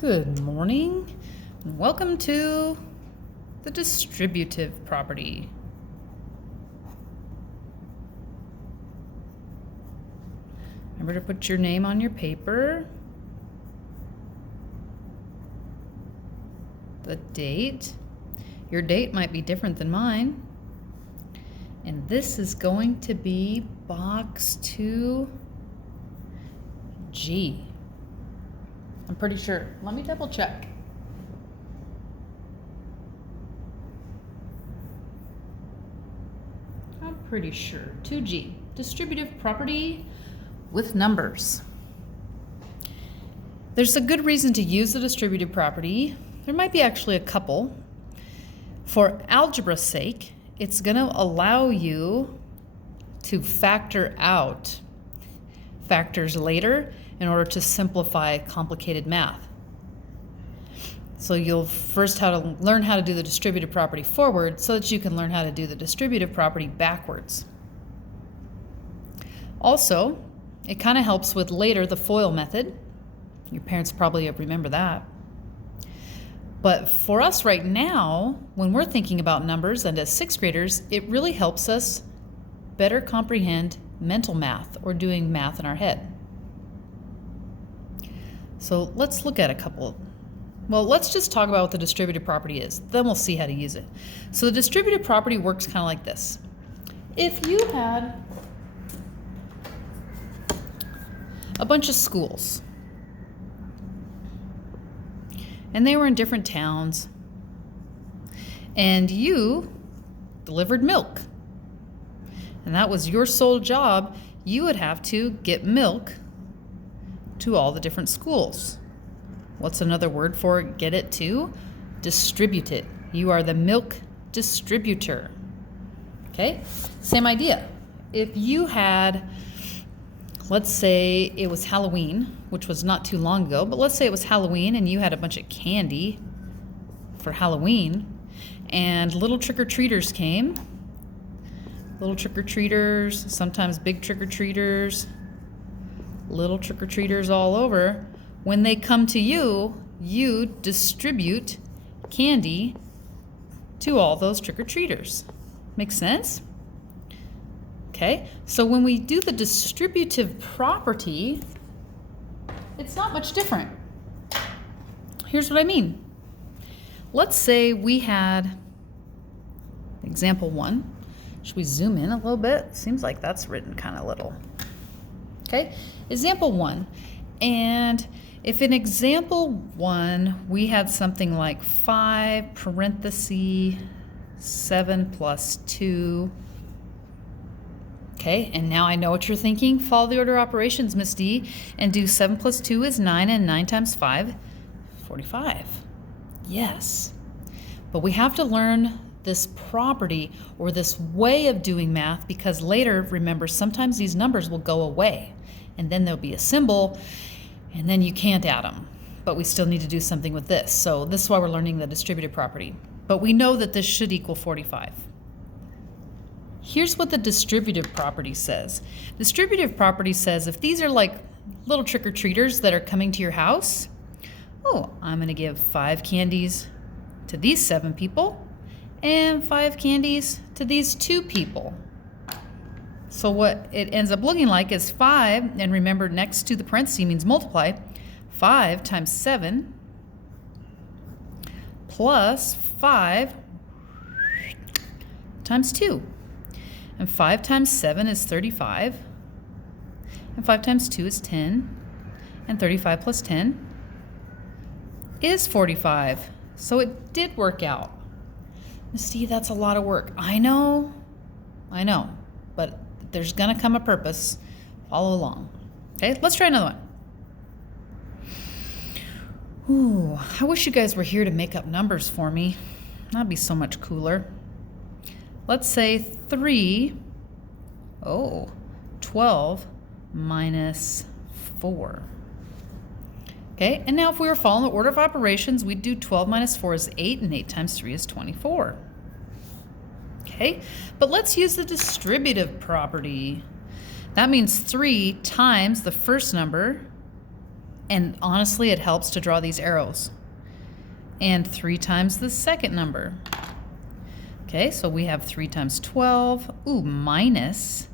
Good morning, and welcome to the distributive property. Remember to put your name on your paper, the date. Your date might be different than mine. And this is going to be box 2G. I'm pretty sure. Let me double check. I'm pretty sure. 2G, distributive property with numbers. There's a good reason to use the distributive property. There might be actually a couple. For algebra's sake, it's going to allow you to factor out factors later in order to simplify complicated math. So you'll first learn how to do the distributive property forward so that you can learn how to do the distributive property backwards. Also, it kind of helps with later the FOIL method. Your parents probably remember that. But for us right now, when we're thinking about numbers and as sixth graders, it really helps us better comprehend mental math or doing math in our head. So let's look at a couple. Well, let's just talk about what the distributive property is. Then we'll see how to use it. So the distributive property works kind of like this. If you had a bunch of schools, and they were in different towns, and you delivered milk, and that was your sole job, you would have to get milk to all the different schools. What's another word for get it to? Distribute it. You are the milk distributor. Okay, same idea. If you had, let's say it was Halloween, which was not too long ago, but let's say it was Halloween and you had a bunch of candy for Halloween, and little trick-or-treaters came. Little trick-or-treaters, sometimes big trick-or-treaters, little trick-or-treaters all over. When they come to you, you distribute candy to all those trick-or-treaters. Make sense? Okay, so when we do the distributive property, it's not much different. Here's what I mean. Let's say we had example 1. Should we zoom in a little bit? Seems like that's written kind of little. Okay, example 1. And if in example 1, we had something like 5 parentheses 7 plus 2. Okay, and now I know what you're thinking. Follow the order of operations, Miss D, and do 7 plus 2 is 9, and 9 times 5, 45. Yes, but we have to learn this property or this way of doing math, because later, remember, sometimes these numbers will go away, and then there'll be a symbol, and then you can't add them. But we still need to do something with this. So this is why we're learning the distributive property. But we know that this should equal 45. Here's what the distributive property says. Distributive property says if these are like little trick-or-treaters that are coming to your house, oh, I'm going to give 5 candies to these 7 people and 5 candies to these 2 people. So what it ends up looking like is 5, and remember next to the parenthesis means multiply, 5 times 7 plus 5 times 2. And 5 times 7 is 35. And 5 times 2 is 10. And 35 plus 10 is 45. So it did work out. Misty, that's a lot of work. I know. But there's going to come a purpose. Follow along. Okay, let's try another one. Ooh, I wish you guys were here to make up numbers for me. That'd be so much cooler. Let's say 12 minus 4. Okay, and now if we were following the order of operations, we'd do 12 minus 4 is 8, and 8 times 3 is 24. Okay, but let's use the distributive property. That means 3 times the first number And honestly, it helps to draw these arrows. And 3 times the second number. Okay, so we have 3 times 12. Ooh, minus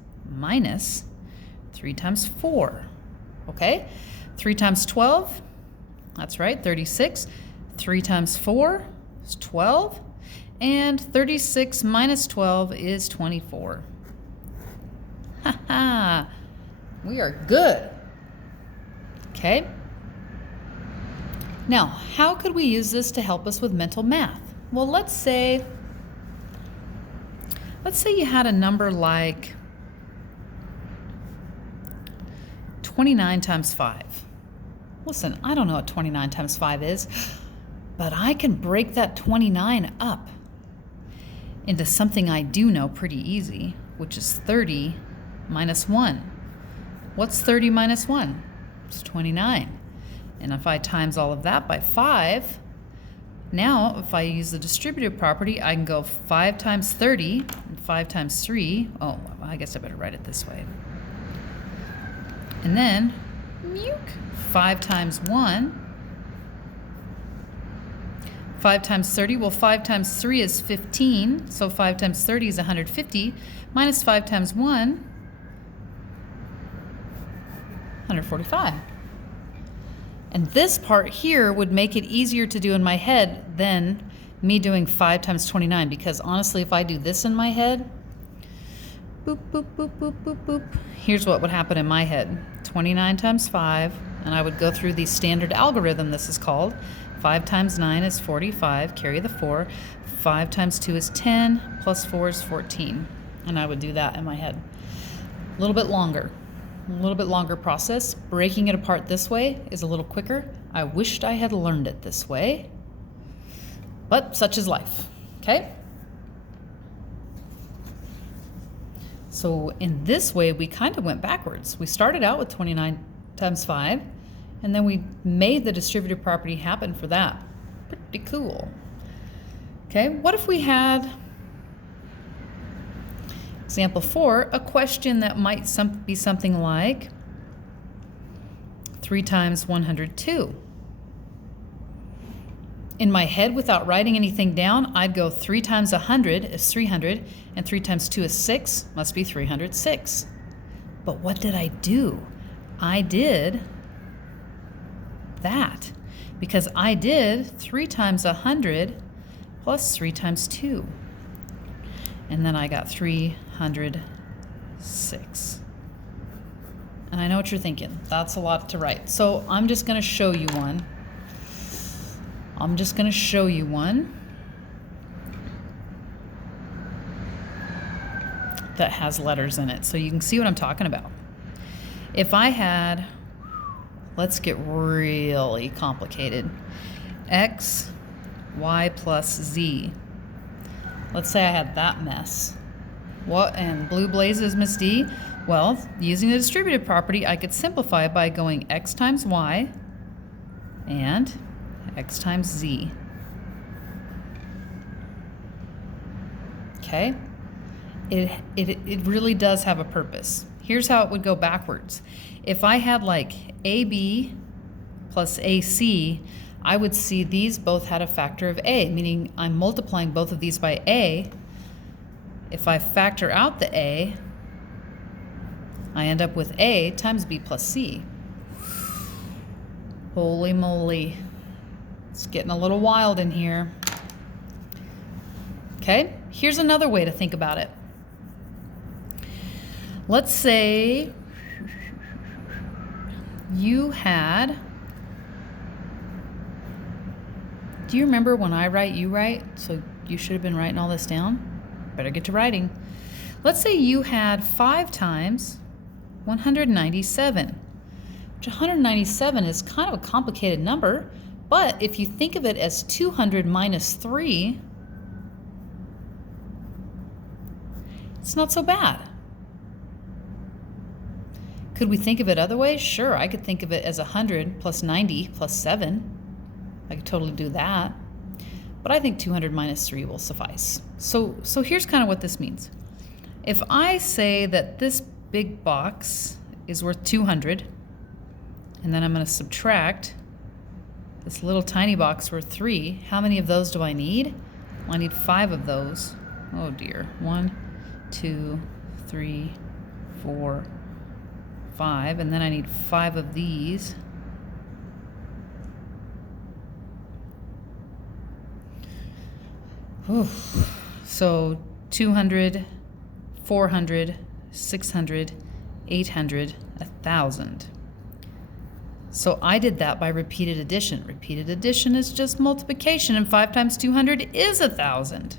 3 times 4. Okay, 3 times 12, that's right, 36. 3 times 4 is 12. And 36 minus 12 is 24. Ha ha, we are good. Okay. Now, how could we use this to help us with mental math? Well, let's say you had a number like 29 times 5. Listen, I don't know what 29 times 5 is, but I can break that 29 up into something I do know pretty easy, which is 30 minus 1. What's 30 minus 1? It's 29. And if I times all of that by 5, now if I use the distributive property, I can go 5 times 30 and 5 times 3. Oh, I guess I better write it this way. And then 5 times 1. 5 times 30, well, 5 times 3 is 15, so 5 times 30 is 150, minus 5 times 1, 145. And this part here would make it easier to do in my head than me doing 5 times 29, because honestly, if I do this in my head, boop, boop, boop, boop, boop, boop, here's what would happen in my head. 29 times 5, and I would go through the standard algorithm, this is called. 5 times 9 is 45, carry the 4. 5 times 2 is 10, plus 4 is 14. And I would do that in my head. A little bit longer process. Breaking it apart this way is a little quicker. I wished I had learned it this way, but such is life, okay? So in this way, we kind of went backwards. We started out with 29 times 5, and then we made the distributive property happen for that. Pretty cool. Okay, what if we had, example 4, a question that might be something like 3 times 102. In my head, without writing anything down, I'd go 3 times 100 is 300, and 3 times 2 is 6, must be 306. But what did I do? I did that, because I did 3 times 100 plus 3 times 2. And then I got 306. And I know what you're thinking. That's a lot to write. So I'm just going to show you one. That has letters in it, so you can see what I'm talking about. If I had, let's get really complicated, x, y plus z. Let's say I had that mess. What and blue blazes, Miss D? Well, using the distributive property, I could simplify by going x times y and x times z. Okay? It really does have a purpose. Here's how it would go backwards. If I had like AB plus AC, I would see these both had a factor of A, meaning I'm multiplying both of these by A. If I factor out the A, I end up with A times B plus C. Holy moly. It's getting a little wild in here. Okay, here's another way to think about it. Let's say you had, do you remember when I write, you write? So you should have been writing all this down. Better get to writing. Let's say you had 5 times 197, which 197 is kind of a complicated number, but if you think of it as 200 minus 3, it's not so bad. Could we think of it other ways? Sure, I could think of it as 100 plus 90 plus 7. I could totally do that. But I think 200 minus 3 will suffice. So here's kind of what this means. If I say that this big box is worth 200, And then I'm going to subtract this little tiny box worth 3. How many of those do I need? Well, I need 5 of those. Oh dear. 1, 2, 3, 4, 5. And then I need 5 of these. Oof. So 200, 400, 600, 800, 1,000. So I did that by repeated addition. Repeated addition is just multiplication, and 5 times 200 is 1,000.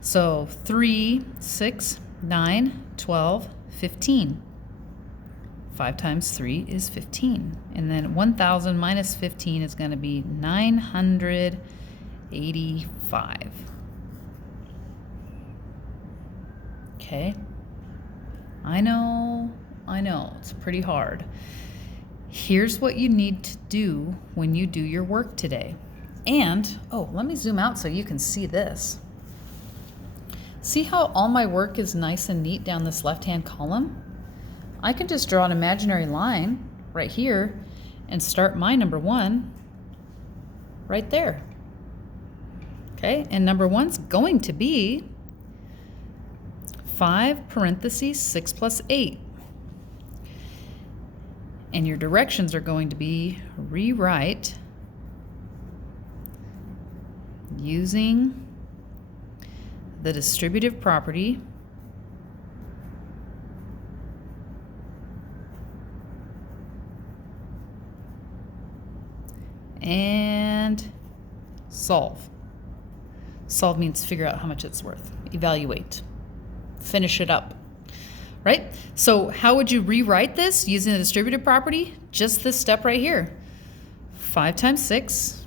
So 3, 6, 9, 12, 15. 5 times 3 is 15. And then 1,000 minus 15 is going to be 985. Okay. I know, it's pretty hard. Here's what you need to do when you do your work today. And, oh, let me zoom out so you can see this. See how all my work is nice and neat down this left-hand column? I can just draw an imaginary line right here and start my number 1 right there. Okay, and number 1's going to be 5 parentheses 6 plus 8. And your directions are going to be rewrite using the distributive property and solve. Solve means figure out how much it's worth. Evaluate. Finish it up. Right? So how would you rewrite this using the distributive property? Just this step right here. 5 times 6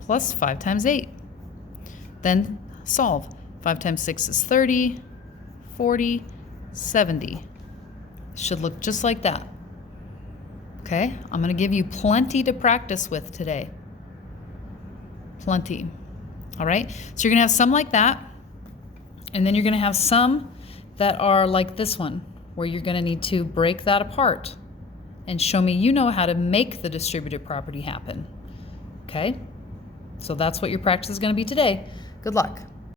plus 5 times 8. Then solve. 5 times 6 is 30, 40, 70. Should look just like that. Okay? I'm going to give you plenty to practice with today. Plenty. All right? So you're going to have some like that, and then you're going to have some that are like this one, where you're going to need to break that apart and show me you know how to make the distributive property happen. Okay? So that's what your practice is going to be today. Good luck.